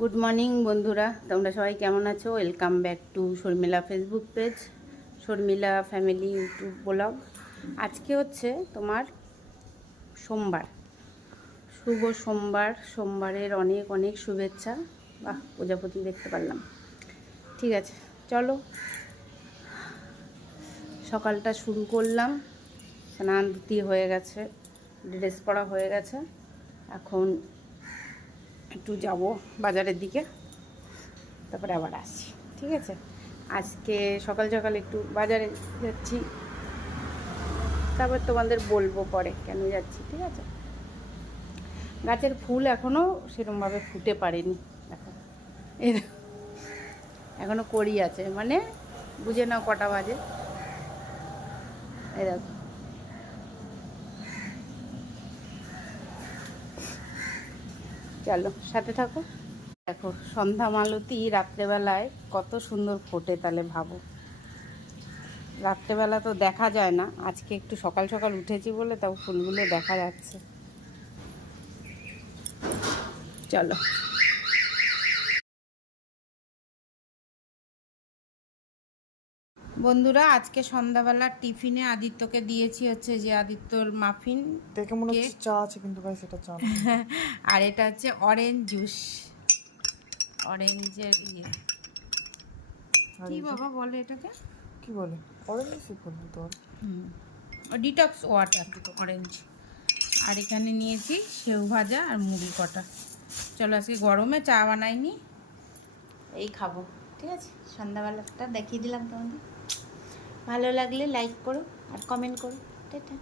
Good morning বন্ধুরা, তোমরা সবাই কেমন আছো? Welcome back to Sharmila Facebook page, Sharmila family YouTube blog. আজকে হচ্ছে তোমার সোমবার, শুভ সোমবার। সোমবারের অনেক অনেক শুভেচ্ছা। বাহ, প্রজাপতি দেখতে পারলাম। ঠিক আছে, চলো সকালটা শুরু করলাম। স্নান ধুতি হয়ে গেছে, ড্রেস পরা হয়ে গেছে। এখন একটু যাব বাজারের দিকে, তারপরে আবার আসছি। ঠিক আছে, আজকে সকাল সকাল একটু বাজারে যাচ্ছি, তারপর তোমাদের বলবো পরে কেন যাচ্ছি। ঠিক আছে, গাছের ফুল এখনও সেরকমভাবে ফুটে পারেনি। দেখো এই এখনও কড়ি আছে, মানে বুঝে নাও কটা বাজে। এই দেখো, চলো সাথে থাকো। দেখো সন্ধ্যা মালতী রাত্রেবেলায় কত সুন্দর ফোটে, তাহলে ভাবো। রাত্রেবেলা তো দেখা যায় না, আজকে একটু সকাল সকাল উঠেছি বলে তাও ফুলগুলো দেখা যাচ্ছে। চলো বন্ধুরা, আজকে সন্ধ্যাবেলার টিফিনে আদিত্যকে দিয়েছি হচ্ছে যে আদিত্যর মাফিন দেখে মনে হচ্ছে চা আছে, কিন্তু ভাই সেটা চা না। আর এটা হচ্ছে অরেঞ্জ জুস, অরেঞ্জের আর কি এই যে বাবা বলে এটাকে, কি বলে, অরেঞ্জ সিফল তো ডিটক্স ওয়াটার অরেঞ্জ। আর এখানে নিয়েছি সেউ ভাজা আর মুড়ি কটা। চলো আজকে গরমে চা বানাইনি, এই খাবো। ঠিক আছে, সন্ধ্যাবেলাটা দেখিয়ে দিলাম তোমাদের। ভালো লাগলে লাইক করো আর কমেন্ট করো। টাটা।